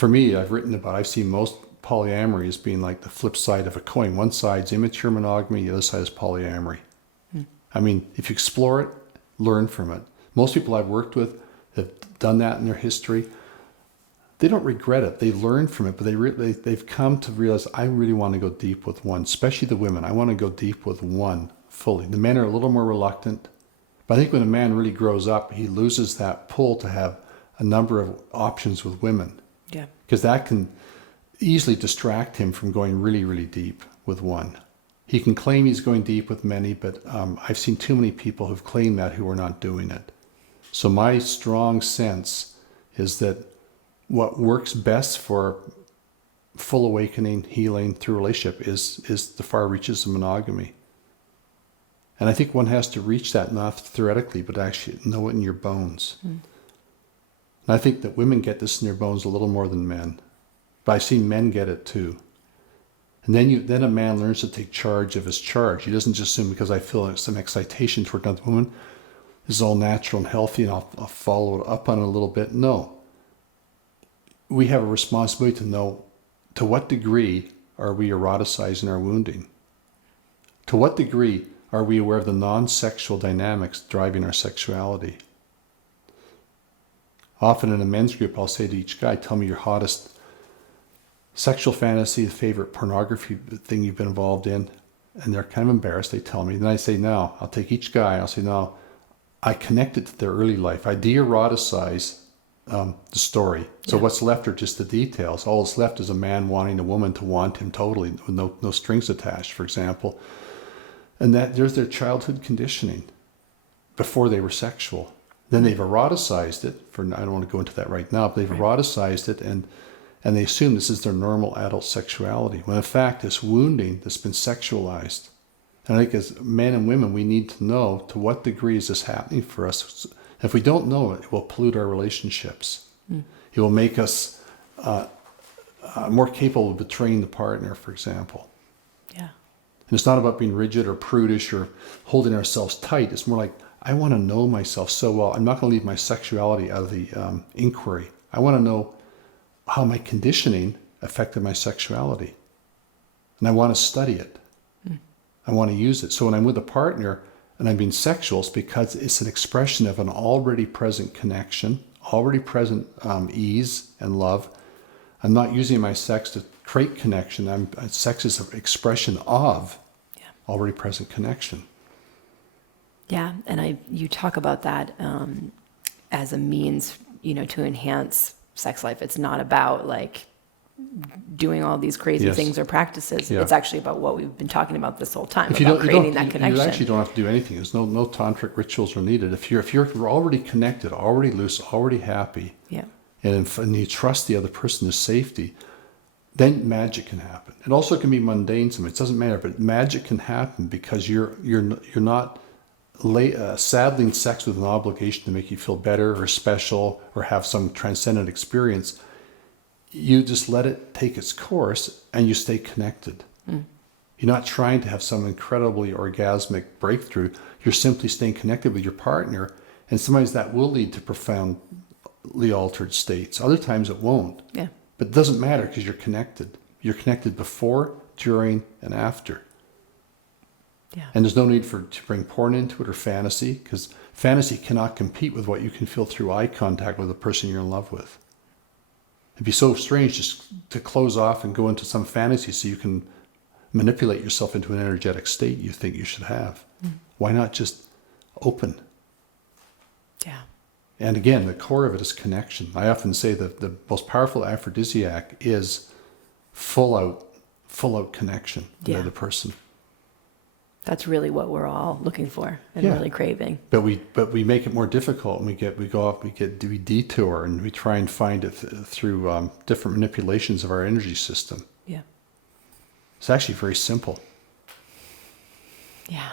for me, I've seen most polyamory as being like the flip side of a coin. One side's immature monogamy, the other side is polyamory. I mean, if you explore it, learn from it. Most people I've worked with have done that in their history. They don't regret it. They learn from it, but they've come to realize, I really want to go deep with one, especially the women. I want to go deep with one fully. The men are a little more reluctant. But I think when a man really grows up, he loses that pull to have a number of options with women. Yeah. Because that can easily distract him from going really, really deep with one. He can claim he's going deep with many, but I've seen too many people who've claimed that who are not doing it. So my strong sense is that what works best for full awakening, healing through relationship is the far reaches of monogamy. And I think one has to reach that not theoretically, but actually know it in your bones. And I think that women get this in their bones a little more than men. But I've seen men get it too. And then a man learns to take charge of his charge. He doesn't just assume because I feel some excitation toward another woman, this is all natural and healthy and I'll follow up on it a little bit. No. We have a responsibility to know to what degree are we eroticizing our wounding? To what degree are we aware of the non-sexual dynamics driving our sexuality? Often in a men's group, I'll say to each guy, tell me your hottest sexual fantasy, the favorite pornography thing you've been involved in. And they're kind of embarrassed. They tell me. Then I say, now, I'll take each guy. I'll say, now, I connect it to their early life. I de-eroticize the story. So what's left are just the details. All that's left is a man wanting a woman to want him totally, with no strings attached, for example. And that there's their childhood conditioning before they were sexual. Then they've eroticized it. I don't want to go into that right now, but they've eroticized it and they assume this is their normal adult sexuality. When in fact, this wounding that's been sexualized. And I think as men and women, we need to know to what degree is this happening for us. If we don't know it, it will pollute our relationships. It will make us more capable of betraying the partner, for example. Yeah. And it's not about being rigid or prudish or holding ourselves tight. It's more like, I want to know myself so well. I'm not going to leave my sexuality out of the inquiry. I want to know how my conditioning affected my sexuality. And I want to study it. I want to use it. So when I'm with a partner and I'm being sexual, it's because it's an expression of an already present connection, already present ease and love. I'm not using my sex to create connection. Sex is an expression of already present connection. Yeah, and you talk about that as a means, to enhance sex life. It's not about like doing all these crazy things or practices. It's actually about what we've been talking about this whole time, about creating that connection. You actually don't have to do anything. There's no tantric rituals are needed. If you're already connected, already loose, already happy, and you trust the other person's safety, then magic can happen. It also can be mundane. It doesn't matter, but magic can happen because you're not saddling sex with an obligation to make you feel better or special or have some transcendent experience. You just let it take its course and you stay connected. You're not trying to have some incredibly orgasmic breakthrough. You're simply staying connected with your partner, and sometimes that will lead to profoundly altered states. Other times it won't. Yeah. But it doesn't matter because you're connected. You're connected before, during, and after. Yeah. And there's no need to bring porn into it or fantasy, because fantasy cannot compete with what you can feel through eye contact with the person you're in love with. It'd be so strange just to close off and go into some fantasy so you can manipulate yourself into an energetic state you think you should have. Why not just open? Yeah. And again, the core of it is connection. I often say that the most powerful aphrodisiac is full out connection with the other person. That's really what we're all looking for and really craving. But we make it more difficult, and we detour, and we try and find it through different manipulations of our energy system. Yeah. It's actually very simple. Yeah.